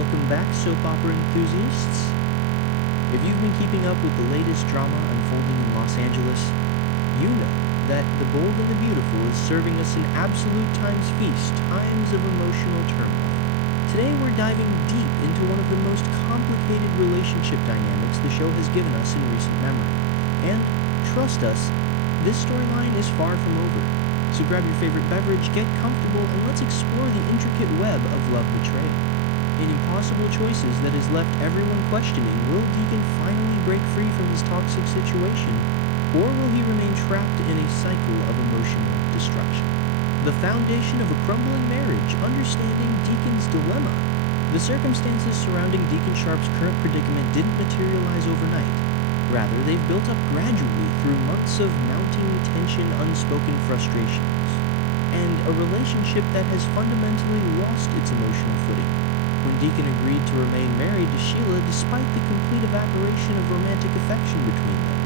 Welcome back, soap opera enthusiasts. If you've been keeping up with the latest drama unfolding in Los Angeles, you know that The Bold and the Beautiful is serving us an absolute times feast, times of emotional turmoil. Today we're diving deep into one of the most complicated relationship dynamics the show has given us in recent memory. And, trust us, this storyline is far from over. So grab your favorite beverage, get comfortable, and let's explore the intricate web of love betrayal. In impossible choices that has left everyone questioning, will Deacon finally break free from his toxic situation, or will he remain trapped in a cycle of emotional destruction? The foundation of a crumbling marriage, understanding Deacon's dilemma. The circumstances surrounding Deacon Sharp's current predicament didn't materialize overnight. Rather, they've built up gradually through months of mounting tension, unspoken frustrations, and a relationship that has fundamentally lost its emotional footing. When Deacon agreed to remain married to Sheila despite the complete evaporation of romantic affection between them,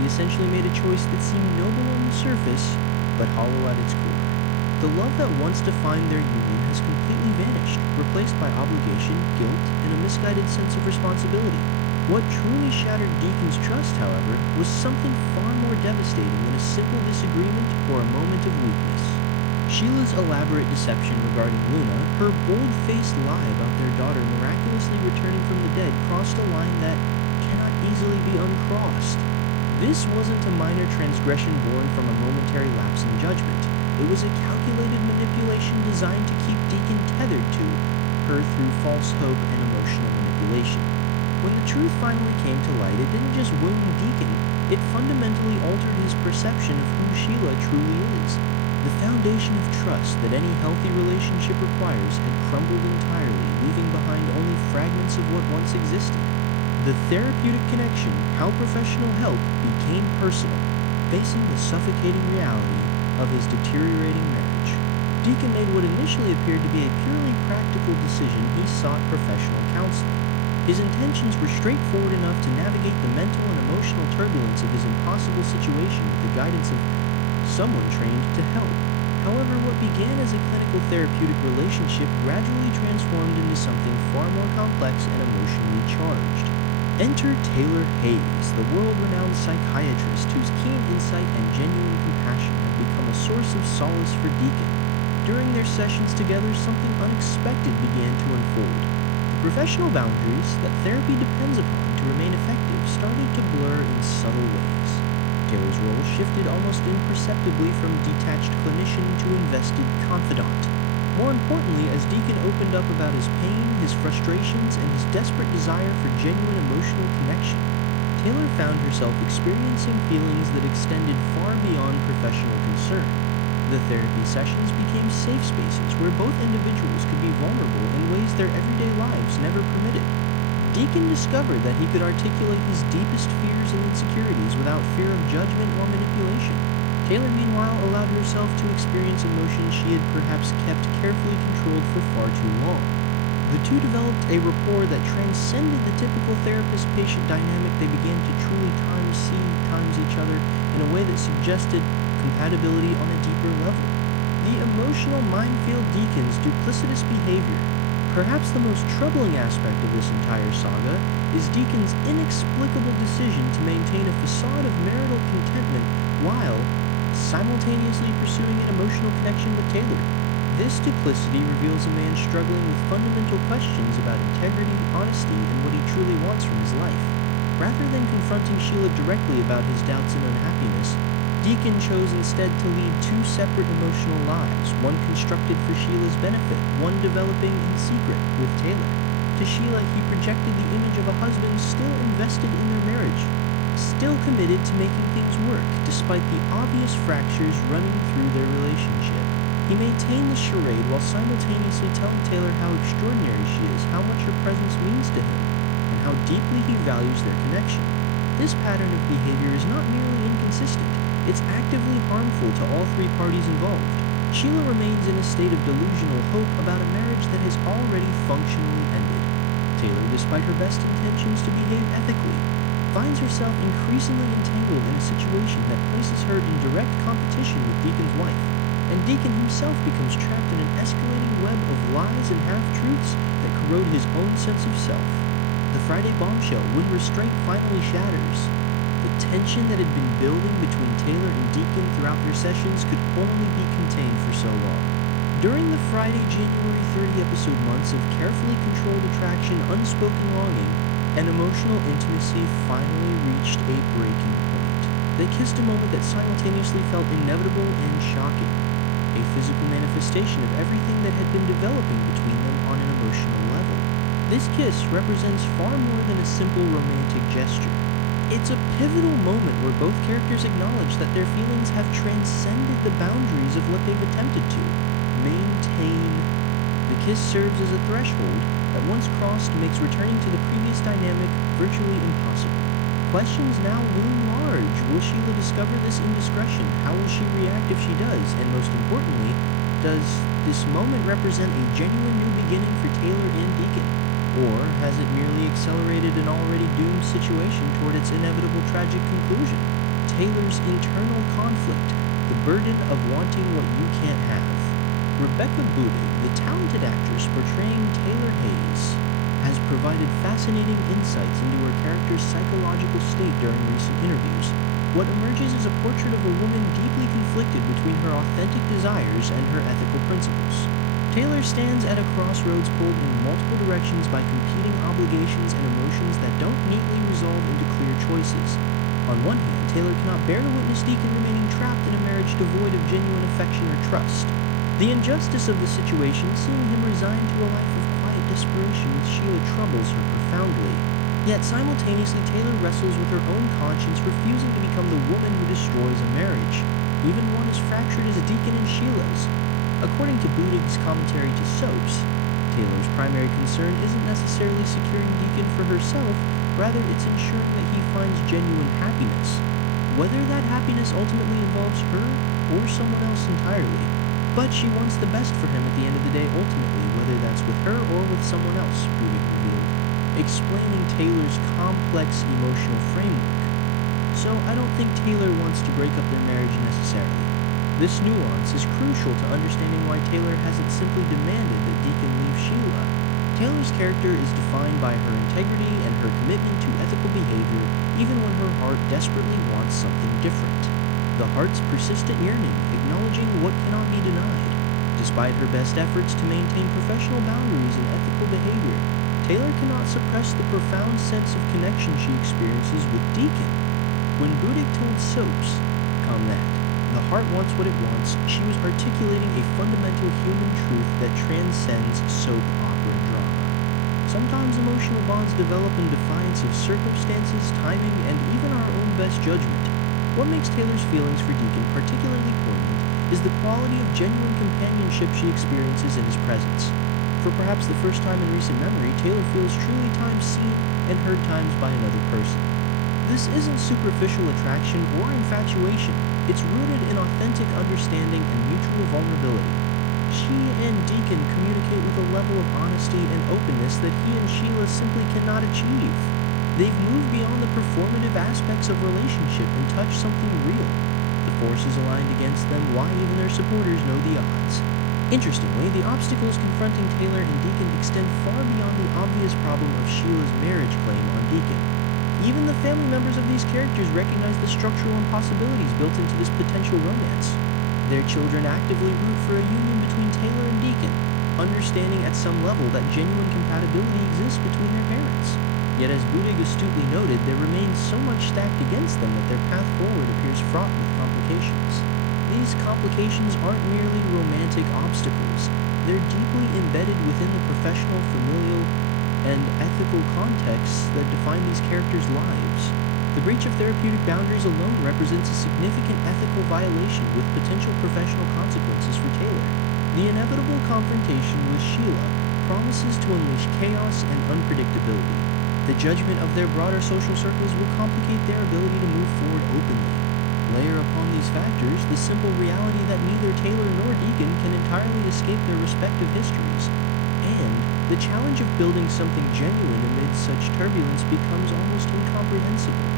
he essentially made a choice that seemed noble on the surface, but hollow at its core. The love that once defined their union has completely vanished, replaced by obligation, guilt, and a misguided sense of responsibility. What truly shattered Deacon's trust, however, was something far more devastating than a simple disagreement or a moment of weakness. Sheila's elaborate deception regarding Luna, her bold-faced lie about their daughter miraculously returning from the dead, crossed a line that cannot easily be uncrossed. This wasn't a minor transgression born from a momentary lapse in judgment. It was a calculated manipulation designed to keep Deacon tethered to her through false hope and emotional manipulation. When the truth finally came to light, it didn't just wound Deacon, it fundamentally altered his perception of who Sheila truly is. The foundation of trust that any healthy relationship requires had crumbled entirely, leaving behind only fragments of what once existed. The therapeutic connection, how professional help, became personal, facing the suffocating reality of his deteriorating marriage. Deacon made what initially appeared to be a purely practical decision. He sought professional counseling. His intentions were straightforward enough to navigate the mental and emotional turbulence of his impossible situation with the guidance of someone trained to help. However, what began as a clinical therapeutic relationship gradually transformed into something far more complex and emotionally charged. Enter Taylor Hayes, the world-renowned psychiatrist whose keen insight and genuine compassion have become a source of solace for Deacon. During their sessions together, something unexpected began to unfold. Professional boundaries that therapy depends upon to remain effective started to blur in subtle ways. Taylor's role shifted almost imperceptibly from detached clinician to invested confidant. More importantly, as Deacon opened up about his pain, his frustrations, and his desperate desire for genuine emotional connection, Taylor found herself experiencing feelings that extended far beyond professional concern. The therapy sessions became safe spaces where both individuals could be vulnerable in ways their everyday lives never permitted. Deacon discovered that he could articulate his deepest fears and insecurities without fear of judgment or manipulation. Taylor, meanwhile, allowed herself to experience emotions she had perhaps kept carefully controlled for far too long. The two developed a rapport that transcended the typical therapist-patient dynamic. They began to truly see each other in a way that suggested compatibility on a deeper level. The emotional minefield Deacon's duplicitous behavior. Perhaps the most troubling aspect of this entire saga is Deacon's inexplicable decision to maintain a facade of marital contentment while simultaneously pursuing an emotional connection with Taylor. This duplicity reveals a man struggling with fundamental questions about integrity, honesty, and what he truly wants from his life. Rather than confronting Sheila directly about his doubts and unhappiness, Deacon chose instead to lead two separate emotional lives, one constructed for Sheila's benefit, one developing in secret with Taylor. To Sheila, he projected the image of a husband still invested in their marriage, still committed to making things work, despite the obvious fractures running through their relationship. He maintained the charade while simultaneously telling Taylor how extraordinary she is, how much her presence means to him, and how deeply he values their connection. This pattern of behavior is not merely inconsistent, it's actively harmful to all three parties involved. Sheila remains in a state of delusional hope about a marriage that has already functionally ended. Taylor, despite her best intentions to behave ethically, finds herself increasingly entangled in a situation that places her in direct competition with Deacon's wife. And Deacon himself becomes trapped in an escalating web of lies and half-truths that erode his own sense of self. The Friday bombshell, when restraint finally shatters. The tension that had been building between Taylor and Deacon throughout their sessions could only be contained for so long. During the Friday, January 30 episode months of carefully controlled attraction, unspoken longing, and emotional intimacy finally reached a breaking point. They kissed a moment that simultaneously felt inevitable and shocking, a physical manifestation of everything that had been developing between them on an emotional level. This kiss represents far more than a simple romantic gesture. It's a pivotal moment where both characters acknowledge that their feelings have transcended the boundaries of what they've attempted to maintain. The kiss serves as a threshold that, once crossed, makes returning to the previous dynamic virtually impossible. Questions now loom large. Will Sheila discover this indiscretion? How will she react if she does? And most importantly, does this moment represent a genuine new beginning for Taylor and Deacon? Or has it merely accelerated an already doomed situation toward its inevitable tragic conclusion? Taylor's internal conflict, the burden of wanting what you can't have. Rebecca Budig, the talented actress portraying Taylor Hayes, has provided fascinating insights into her character's psychological state during recent interviews. What emerges is a portrait of a woman deeply conflicted between her authentic desires and her ethical principles. Taylor stands at a crossroads pulled in multiple directions by competing obligations and emotions that don't neatly resolve into clear choices. On one hand, Taylor cannot bear to witness Deacon remaining trapped in a marriage devoid of genuine affection or trust. The injustice of the situation, seeing him resign to a life of quiet desperation with Sheila, troubles her profoundly. Yet simultaneously, Taylor wrestles with her own conscience, refusing to become the woman who destroys a marriage, even one as fractured as Deacon and Sheila's. According to Budig's commentary to Soaps, Taylor's primary concern isn't necessarily securing Deacon for herself, rather it's ensuring that he finds genuine happiness, whether that happiness ultimately involves her or someone else entirely. But she wants the best for him at the end of the day ultimately, whether that's with her or with someone else, Budig revealed, explaining Taylor's complex emotional framework. So I don't think Taylor wants to break up their marriage necessarily. This nuance is crucial to understanding why Taylor hasn't simply demanded that Deacon leave Sheila. Taylor's character is defined by her integrity and her commitment to ethical behavior, even when her heart desperately wants something different. The heart's persistent yearning, acknowledging what cannot be denied. Despite her best efforts to maintain professional boundaries and ethical behavior, Taylor cannot suppress the profound sense of connection she experiences with Deacon. When Budig told Soaps, the heart wants what it wants, she was articulating a fundamental human truth that transcends soap opera drama. Sometimes emotional bonds develop in defiance of circumstances, timing, and even our own best judgment. What makes Taylor's feelings for Deacon particularly poignant is the quality of genuine companionship she experiences in his presence. For perhaps the first time in recent memory, Taylor feels truly times seen and heard times by another person. This isn't superficial attraction or infatuation, it's rooted in authentic understanding and mutual vulnerability. She and Deacon communicate with a level of honesty and openness that he and Sheila simply cannot achieve. They've moved beyond the performative aspects of relationship and touched something real. The forces aligned against them, why even their supporters know the odds. Interestingly, the obstacles confronting Taylor and Deacon extend far beyond the obvious problem of Sheila's marriage claim on Deacon. Even the family members of these characters recognize the structural impossibilities built into this potential romance. Their children actively root for a union between Taylor and Deacon, understanding at some level that genuine compatibility exists between their parents. Yet as Budig astutely noted, there remains so much stacked against them that their path forward appears fraught with complications. These complications aren't merely romantic obstacles, they're deeply embedded within the professional, familial, and ethical contexts that define these characters' lives. The breach of therapeutic boundaries alone represents a significant ethical violation with potential professional consequences for Taylor. The inevitable confrontation with Sheila promises to unleash chaos and unpredictability. The judgment of their broader social circles will complicate their ability to move forward openly. Layer upon these factors the simple reality that neither Taylor nor Deacon can entirely escape their respective histories, and the challenge of building something genuine amid such turbulence becomes almost incomprehensible.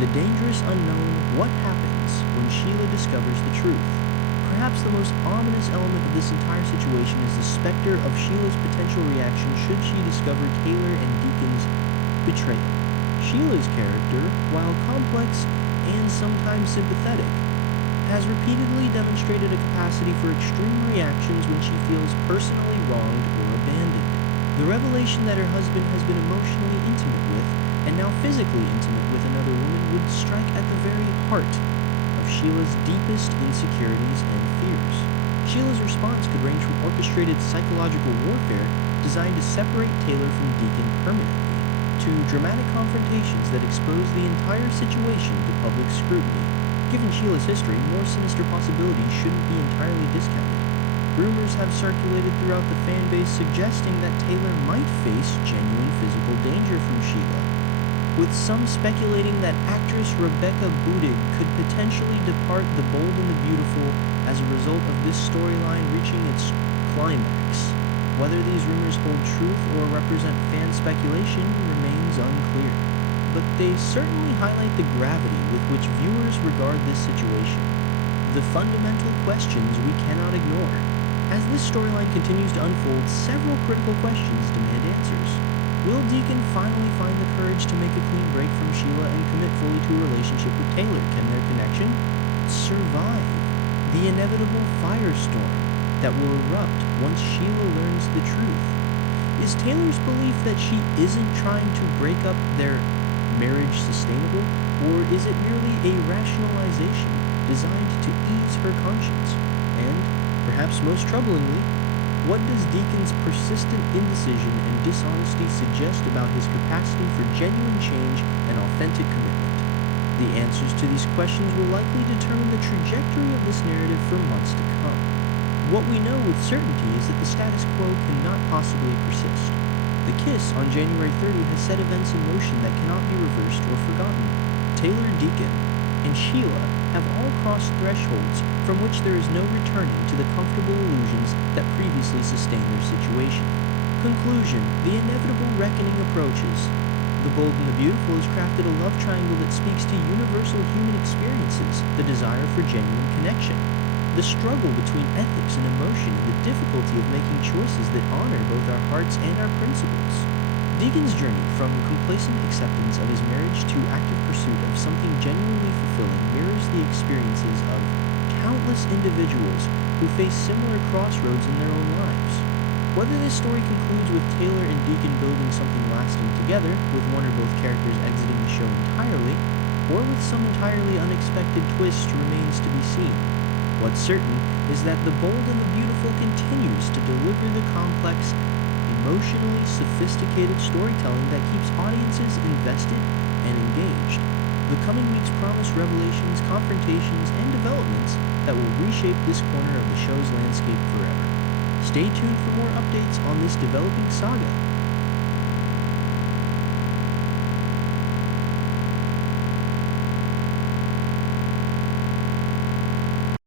The dangerous unknown: what happens when Sheila discovers the truth? Perhaps the most ominous element of this entire situation is the specter of Sheila's potential reaction should she discover Taylor and Deacon's betrayal. Sheila's character, while complex and sometimes sympathetic, has repeatedly demonstrated a capacity for extreme reactions when she feels personally wronged or abandoned. The revelation that her husband has been emotionally intimate with, and now physically intimate with another woman, would strike at the very heart of Sheila's deepest insecurities and fears. Sheila's response could range from orchestrated psychological warfare designed to separate Taylor from Deacon permanently, to dramatic confrontations that expose the entire situation to public scrutiny. Given Sheila's history, more sinister possibilities shouldn't be entirely discounted. Rumors have circulated throughout the fan base suggesting that Taylor might face genuine physical danger from Sheila, with some speculating that actress Budig could potentially depart the bold and the beautiful as a result of this storyline reaching its climax. Whether these rumors hold truth or represent fan speculation remains unclear, but they certainly highlight the gravity with which viewers regard this situation. The fundamental questions we cannot ignore. As this storyline continues to unfold, several critical questions demand answers. Will Deacon finally find the courage to make a clean break from Sheila and commit fully to a relationship with Taylor? Can their connection survive the inevitable firestorm that will erupt once Sheila learns the truth? Is Taylor's belief that she isn't trying to break up their marriage sustainable, or is it merely a rationalization designed to ease her conscience? And, perhaps most troublingly, what does Deacon's persistent indecision and dishonesty suggest about his capacity for genuine change and authentic commitment? The answers to these questions will likely determine the trajectory of this narrative for months to come. What we know with certainty is that the status quo cannot possibly persist. The kiss on January 30 has set events in motion that cannot be reversed or forgotten. Taylor, Deacon, and Sheila have all crossed thresholds from which there is no returning to the comfortable illusions that previously sustained their situation. Conclusion: the inevitable reckoning approaches. The Bold and the Beautiful has crafted a love triangle that speaks to universal human experiences, the desire for genuine connection, the struggle between ethics and emotion, and the difficulty of making choices that honor both our hearts and our principles. Deacon's journey from complacent acceptance of his marriage to active pursuit of something genuinely fulfilling mirrors the experiences of countless individuals who face similar crossroads in their own lives. Whether this story concludes with Taylor and Deacon building something lasting together, with one or both characters exiting the show entirely, or with some entirely unexpected twist, remains to be seen. What's certain is that The Bold and the Beautiful continues to deliver the complex, emotionally sophisticated storytelling that keeps audiences invested and engaged. The coming weeks promise revelations, confrontations, and developments that will reshape this corner of the show's landscape forever. Stay tuned for more updates on this developing saga.